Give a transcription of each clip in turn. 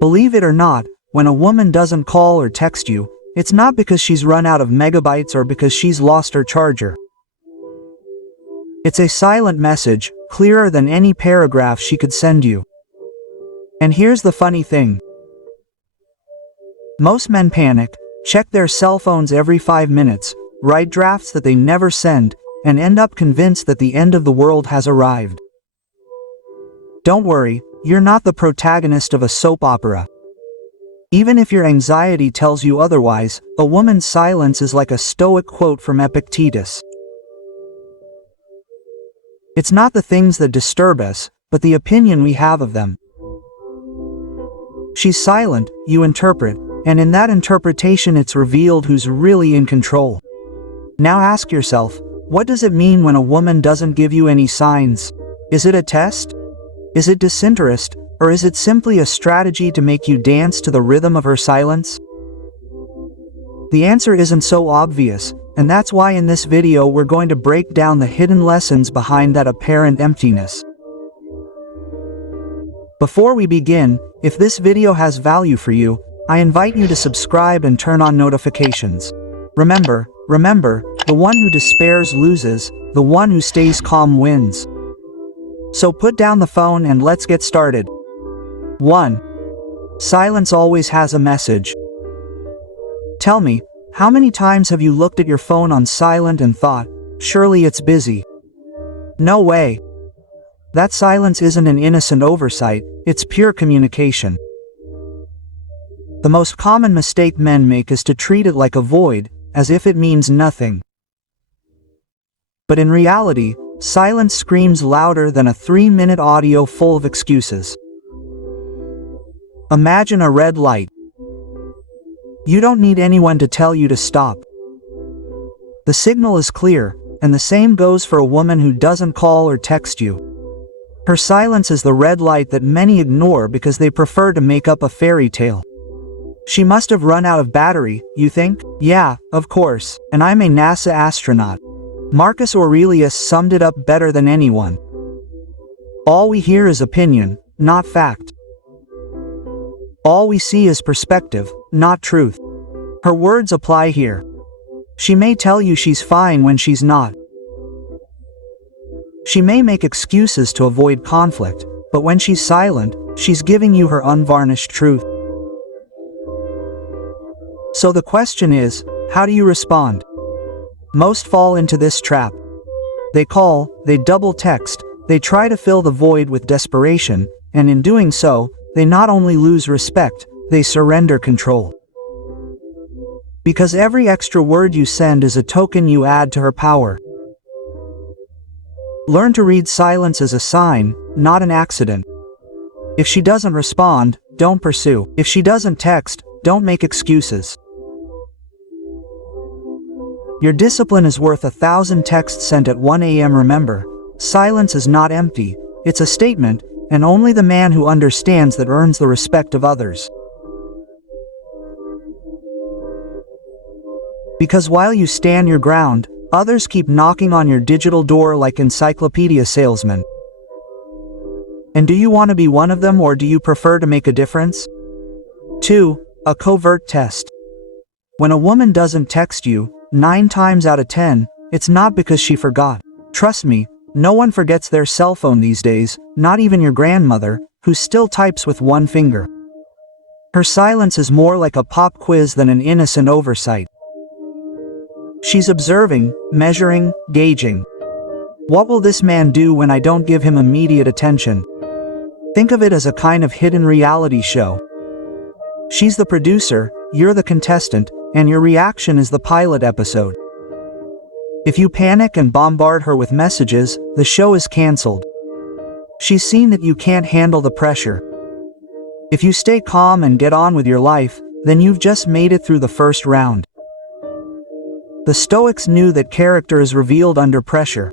Believe it or not, when a woman doesn't call or text you, it's not because she's run out of megabytes or because she's lost her charger. It's a silent message, clearer than any paragraph she could send you. And here's the funny thing. Most men panic, check their cell phones every 5 minutes, write drafts that they never send, and end up convinced that the end of the world has arrived. Don't worry, you're not the protagonist of a soap opera. Even if your anxiety tells you otherwise, a woman's silence is like a Stoic quote from Epictetus. It's not the things that disturb us, but the opinion we have of them. She's silent, you interpret, and in that interpretation it's revealed who's really in control. Now ask yourself, what does it mean when a woman doesn't give you any signs? Is it a test? Is it disinterest, or is it simply a strategy to make you dance to the rhythm of her silence? The answer isn't so obvious, and that's why in this video we're going to break down the hidden lessons behind that apparent emptiness. Before we begin, if this video has value for you, I invite you to subscribe and turn on notifications. Remember, the one who despairs loses, the one who stays calm wins. So put down the phone and let's get started. 1. Silence always has a message. Tell me, how many times have you looked at your phone on silent and thought, surely it's busy? No way. That silence isn't an innocent oversight, it's pure communication. The most common mistake men make is to treat it like a void, as if it means nothing. But in reality, silence screams louder than a 3-minute audio full of excuses. Imagine a red light. You don't need anyone to tell you to stop. The signal is clear, and the same goes for a woman who doesn't call or text you. Her silence is the red light that many ignore because they prefer to make up a fairy tale. She must have run out of battery, you think? Yeah, of course, and I'm a NASA astronaut. Marcus Aurelius summed it up better than anyone. All we hear is opinion, not fact. All we see is perspective, not truth. Her words apply here. She may tell you she's fine when she's not. She may make excuses to avoid conflict, but when she's silent, she's giving you her unvarnished truth. So the question is, how do you respond? Most fall into this trap. They call, they double text, they try to fill the void with desperation, and in doing so, they not only lose respect, they surrender control. Because every extra word you send is a token you add to her power. Learn to read silence as a sign, not an accident. If she doesn't respond, don't pursue. If she doesn't text, don't make excuses. Your discipline is worth 1,000 texts sent at 1 a.m. Remember, silence is not empty, it's a statement, and only the man who understands that earns the respect of others. Because while you stand your ground, others keep knocking on your digital door like encyclopedia salesmen. And do you want to be one of them, or do you prefer to make a difference? 2. A covert test. When a woman doesn't text you, 9 times out of 10, it's not because she forgot. Trust me, no one forgets their cell phone these days, not even your grandmother, who still types with one finger. Her silence is more like a pop quiz than an innocent oversight. She's observing, measuring, gauging. What will this man do when I don't give him immediate attention? Think of it as a kind of hidden reality show. She's the producer, you're the contestant, and your reaction is the pilot episode. If you panic and bombard her with messages, the show is cancelled. She's seen that you can't handle the pressure. If you stay calm and get on with your life, then you've just made it through the first round. The Stoics knew that character is revealed under pressure.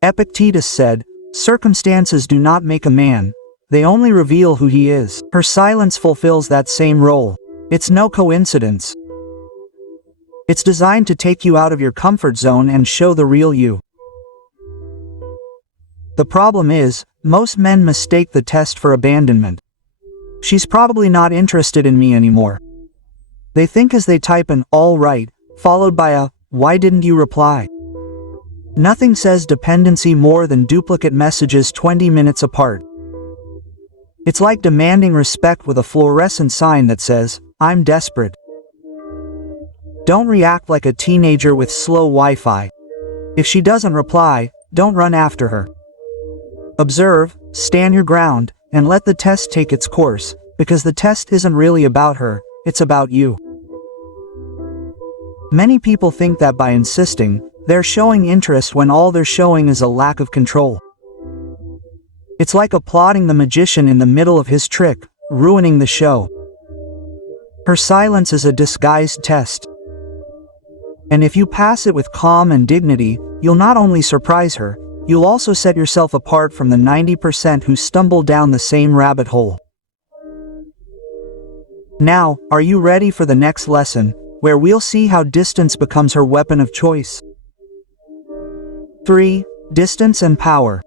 Epictetus said, "Circumstances do not make a man, they only reveal who he is." Her silence fulfills that same role. It's no coincidence. It's designed to take you out of your comfort zone and show the real you. The problem is, most men mistake the test for abandonment. She's probably not interested in me anymore. They think as they type an "all right," followed by a "why didn't you reply?" Nothing says dependency more than duplicate messages 20 minutes apart. It's like demanding respect with a fluorescent sign that says, "I'm desperate." Don't react like a teenager with slow Wi-Fi. If she doesn't reply, don't run after her. Observe, stand your ground, and let the test take its course, because the test isn't really about her, it's about you. Many people think that by insisting, they're showing interest when all they're showing is a lack of control. It's like applauding the magician in the middle of his trick, ruining the show. Her silence is a disguised test. And if you pass it with calm and dignity, you'll not only surprise her, you'll also set yourself apart from the 90% who stumble down the same rabbit hole. Now, are you ready for the next lesson, where we'll see how distance becomes her weapon of choice? 3. Distance and power.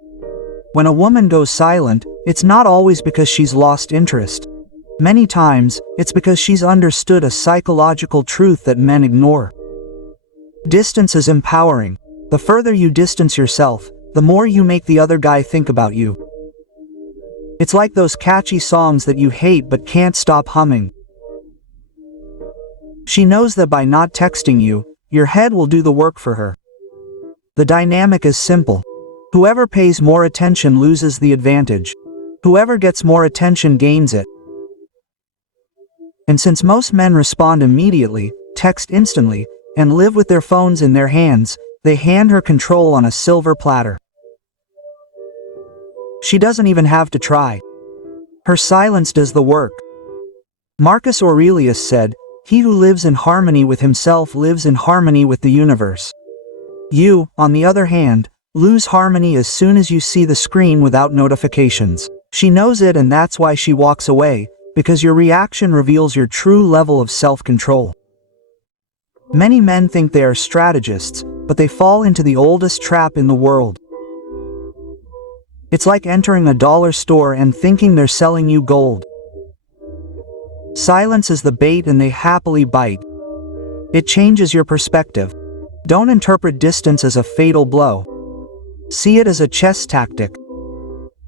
When a woman goes silent, it's not always because she's lost interest. Many times, it's because she's understood a psychological truth that men ignore. Distance is empowering. The further you distance yourself, the more you make the other guy think about you. It's like those catchy songs that you hate but can't stop humming. She knows that by not texting you, your head will do the work for her. The dynamic is simple. Whoever pays more attention loses the advantage. Whoever gets more attention gains it. And since most men respond immediately, text instantly, and live with their phones in their hands, they hand her control on a silver platter. She doesn't even have to try. Her silence does the work. Marcus Aurelius said, "He who lives in harmony with himself lives in harmony with the universe." You, on the other hand, lose harmony as soon as you see the screen without notifications. She knows it, and that's why she walks away, because your reaction reveals your true level of self-control. Many men think they are strategists, but they fall into the oldest trap in the world. It's like entering a dollar store and thinking they're selling you gold. Silence is the bait and they happily bite. It changes your perspective. Don't interpret distance as a fatal blow. See it as a chess tactic.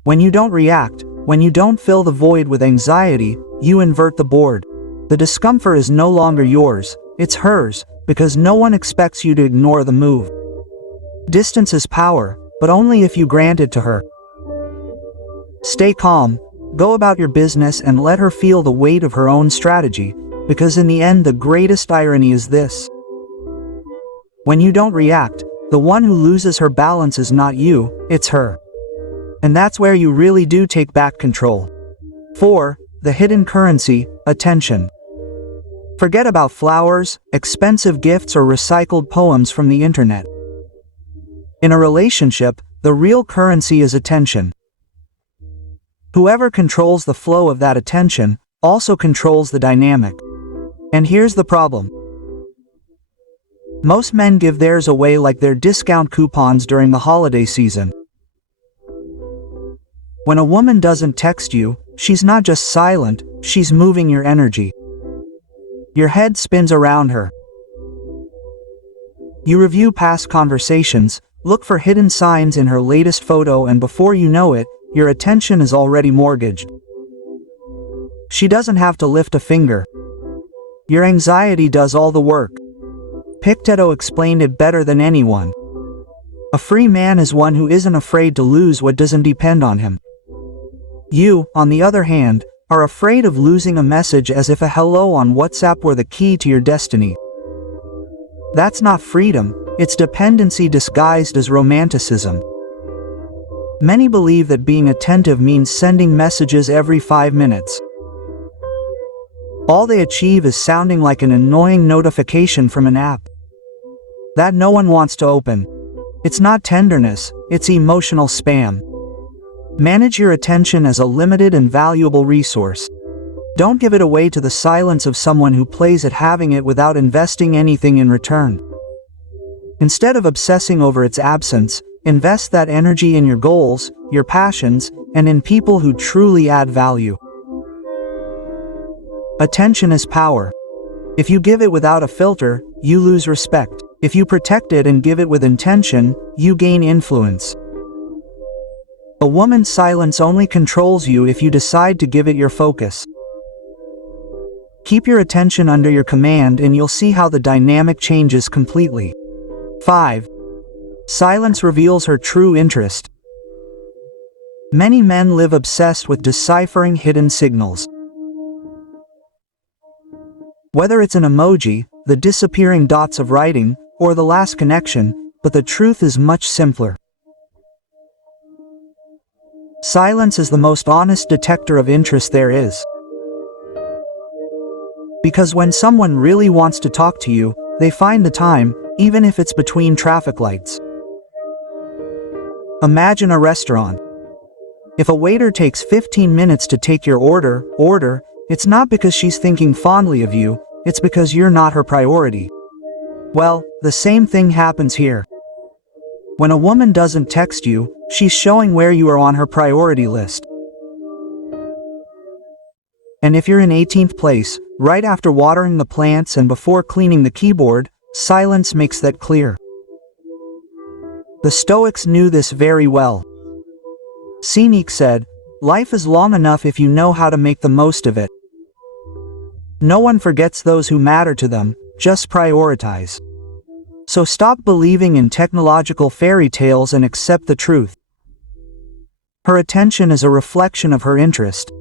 When you don't react, when you don't fill the void with anxiety, you invert the board. The discomfort is no longer yours, it's hers, because no one expects you to ignore the move. Distance is power, but only if you grant it to her. Stay calm, go about your business and let her feel the weight of her own strategy, because in the end the greatest irony is this. When you don't react, the one who loses her balance is not you, it's her. And that's where you really do take back control. 4. The hidden currency, attention. Forget about flowers, expensive gifts or recycled poems from the internet. In a relationship, the real currency is attention. Whoever controls the flow of that attention also controls the dynamic. And here's the problem. Most men give theirs away like they're discount coupons during the holiday season. When a woman doesn't text you, she's not just silent, she's moving your energy. Your head spins around her. You review past conversations, look for hidden signs in her latest photo, and before you know it, your attention is already mortgaged. She doesn't have to lift a finger. Your anxiety does all the work. Epictetus explained it better than anyone. A free man is one who isn't afraid to lose what doesn't depend on him. You, on the other hand, are afraid of losing a message as if a hello on WhatsApp were the key to your destiny. That's not freedom, it's dependency disguised as romanticism. Many believe that being attentive means sending messages every 5 minutes. All they achieve is sounding like an annoying notification from an app that no one wants to open. It's not tenderness, it's emotional spam. Manage your attention as a limited and valuable resource. Don't give it away to the silence of someone who plays at having it without investing anything in return. Instead of obsessing over its absence, invest that energy in your goals, your passions, and in people who truly add value. Attention is power. If you give it without a filter, you lose respect. If you protect it and give it with intention, you gain influence. A woman's silence only controls you if you decide to give it your focus. Keep your attention under your command and you'll see how the dynamic changes completely. 5. Silence reveals her true interest. Many men live obsessed with deciphering hidden signals. Whether it's an emoji, the disappearing dots of writing, or the last connection, but the truth is much simpler. Silence is the most honest detector of interest there is. Because when someone really wants to talk to you, they find the time, even if it's between traffic lights. Imagine a restaurant. If a waiter takes 15 minutes to take your order, it's not because she's thinking fondly of you, it's because you're not her priority. Well, the same thing happens here. When a woman doesn't text you, she's showing where you are on her priority list. And if you're in 18th place, right after watering the plants and before cleaning the keyboard, silence makes that clear. The Stoics knew this very well. Stoic said, "Life is long enough if you know how to make the most of it." No one forgets those who matter to them, just prioritize. So stop believing in technological fairy tales and accept the truth. Her attention is a reflection of her interest.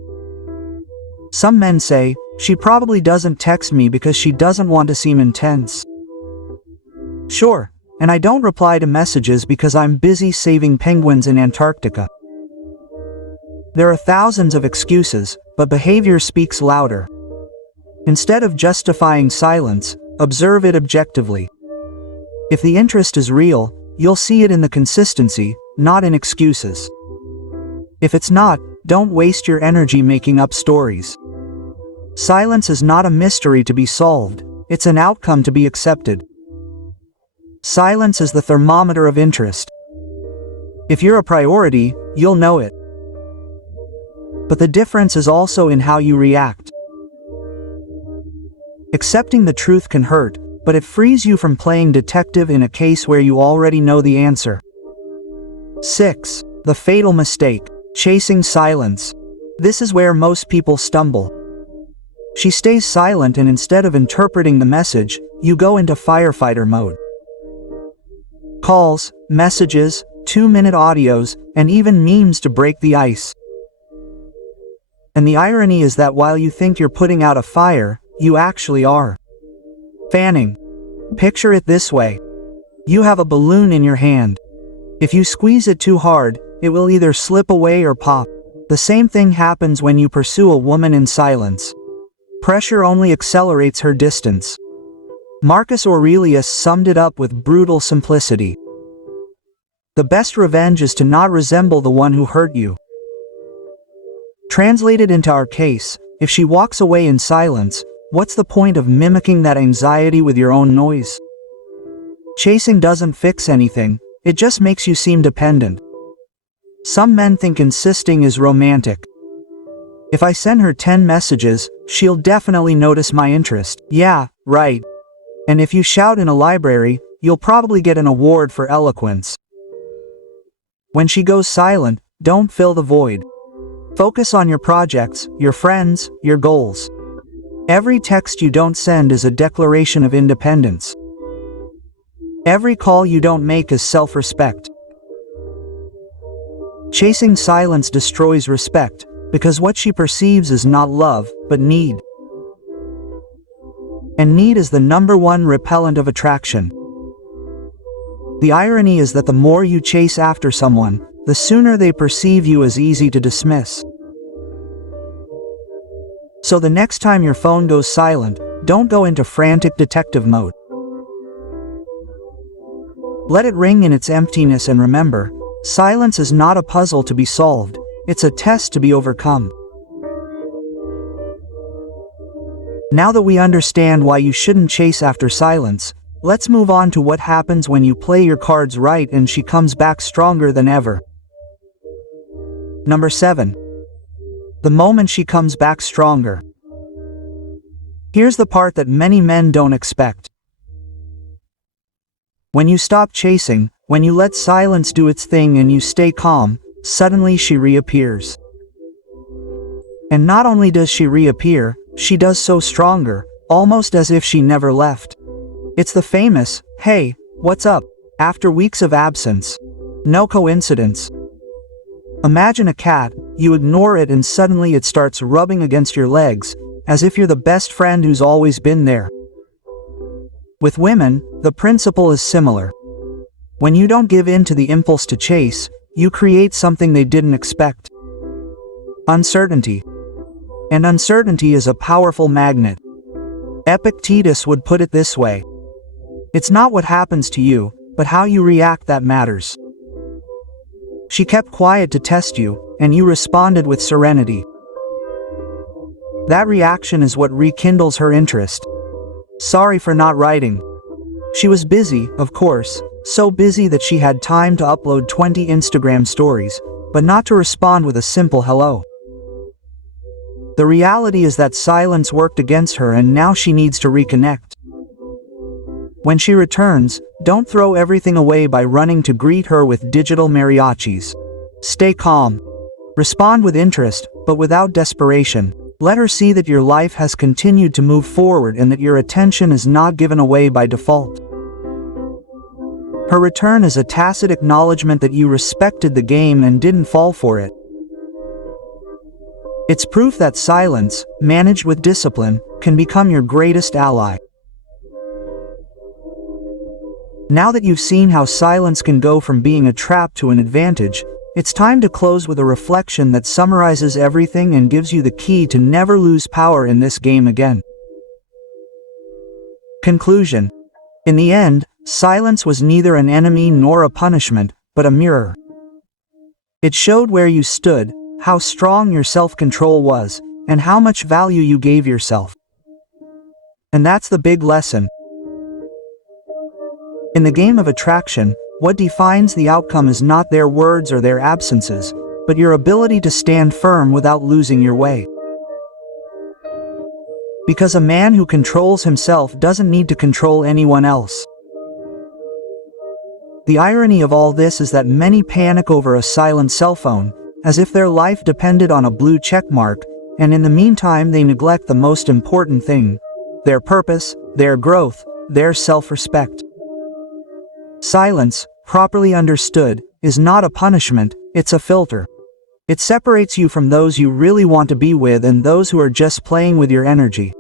Some men say, "She probably doesn't text me because she doesn't want to seem intense." Sure, and I don't reply to messages because I'm busy saving penguins in Antarctica. There are thousands of excuses, but behavior speaks louder. Instead of justifying silence, observe it objectively. If the interest is real, you'll see it in the consistency, not in excuses. If it's not, don't waste your energy making up stories. Silence is not a mystery to be solved, it's an outcome to be accepted. Silence is the thermometer of interest. If you're a priority, you'll know it. But the difference is also in how you react. Accepting the truth can hurt, but it frees you from playing detective in a case where you already know the answer. 6. The fatal mistake, chasing silence. This is where most people stumble. She stays silent and instead of interpreting the message, you go into firefighter mode. Calls, messages, 2-minute audios, and even memes to break the ice. And the irony is that while you think you're putting out a fire, you actually are. Fanning. Picture it this way. You have a balloon in your hand. If you squeeze it too hard, it will either slip away or pop. The same thing happens when you pursue a woman in silence. Pressure only accelerates her distance. Marcus Aurelius summed it up with brutal simplicity. The best revenge is to not resemble the one who hurt you. Translated into our case, if she walks away in silence, what's the point of mimicking that anxiety with your own noise? Chasing doesn't fix anything, it just makes you seem dependent. Some men think insisting is romantic. If I send her 10 messages, she'll definitely notice my interest. Yeah, right. And if you shout in a library, you'll probably get an award for eloquence. When she goes silent, don't fill the void. Focus on your projects, your friends, your goals. Every text you don't send is a declaration of independence. Every call you don't make is self-respect. Chasing silence destroys respect, because what she perceives is not love, but need. And need is the #1 repellent of attraction. The irony is that the more you chase after someone, the sooner they perceive you as easy to dismiss. So the next time your phone goes silent, don't go into frantic detective mode. Let it ring in its emptiness and remember, silence is not a puzzle to be solved, it's a test to be overcome. Now that we understand why you shouldn't chase after silence, let's move on to what happens when you play your cards right and she comes back stronger than ever. Number 7. The moment she comes back stronger. Here's the part that many men don't expect. When you stop chasing, when you let silence do its thing and you stay calm, suddenly she reappears. And not only does she reappear, she does so stronger, almost as if she never left. It's the famous, "Hey, what's up?" after weeks of absence. No coincidence. Imagine a cat, you ignore it and suddenly it starts rubbing against your legs, as if you're the best friend who's always been there. With women, the principle is similar. When you don't give in to the impulse to chase, you create something they didn't expect. Uncertainty. And uncertainty is a powerful magnet. Epictetus would put it this way: it's not what happens to you, but how you react that matters. She kept quiet to test you, and you responded with serenity. That reaction is what rekindles her interest. Sorry for not writing. She was busy, of course, so busy that she had time to upload 20 Instagram stories, but not to respond with a simple hello. The reality is that silence worked against her and now she needs to reconnect. When she returns, don't throw everything away by running to greet her with digital mariachis. Stay calm. Respond with interest, but without desperation. Let her see that your life has continued to move forward and that your attention is not given away by default. Her return is a tacit acknowledgement that you respected the game and didn't fall for it. It's proof that silence, managed with discipline, can become your greatest ally. Now that you've seen how silence can go from being a trap to an advantage, it's time to close with a reflection that summarizes everything and gives you the key to never lose power in this game again. Conclusion. In the end, silence was neither an enemy nor a punishment, but a mirror. It showed where you stood, how strong your self-control was, and how much value you gave yourself. And that's the big lesson. In the game of attraction, what defines the outcome is not their words or their absences, but your ability to stand firm without losing your way. Because a man who controls himself doesn't need to control anyone else. The irony of all this is that many panic over a silent cell phone, as if their life depended on a blue checkmark, and in the meantime they neglect the most important thing: their purpose, their growth, their self-respect. Silence, properly understood, is not a punishment, it's a filter. It separates you from those you really want to be with and those who are just playing with your energy.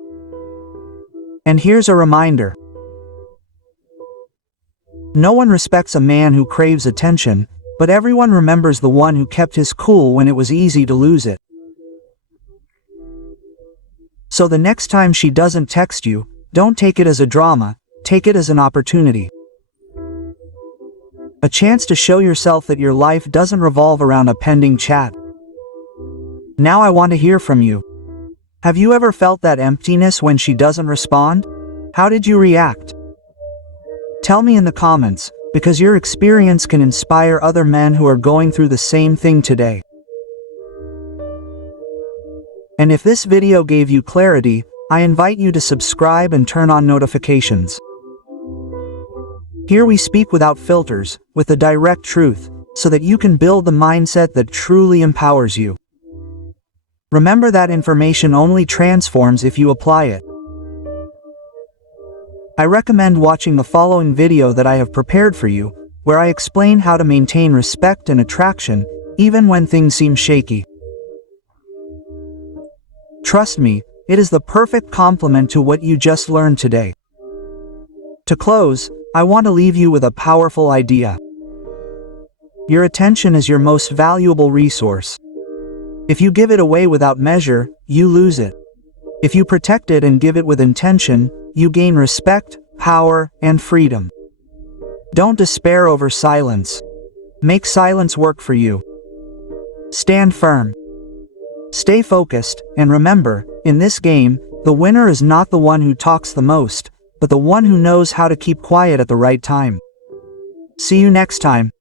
And here's a reminder. No one respects a man who craves attention, but everyone remembers the one who kept his cool when it was easy to lose it. So the next time she doesn't text you, don't take it as a drama, take it as an opportunity. A chance to show yourself that your life doesn't revolve around a pending chat. Now I want to hear from you. Have you ever felt that emptiness when she doesn't respond? How did you react? Tell me in the comments, because your experience can inspire other men who are going through the same thing today. And if this video gave you clarity, I invite you to subscribe and turn on notifications. Here we speak without filters, with the direct truth, so that you can build the mindset that truly empowers you. Remember that information only transforms if you apply it. I recommend watching the following video that I have prepared for you, where I explain how to maintain respect and attraction, even when things seem shaky. Trust me, it is the perfect complement to what you just learned today. To close, I want to leave you with a powerful idea. Your attention is your most valuable resource. If you give it away without measure, you lose it. If you protect it and give it with intention, you gain respect, power, and freedom. Don't despair over silence. Make silence work for you. Stand firm. Stay focused, and remember, in this game, the winner is not the one who talks the most, but the one who knows how to keep quiet at the right time. See you next time.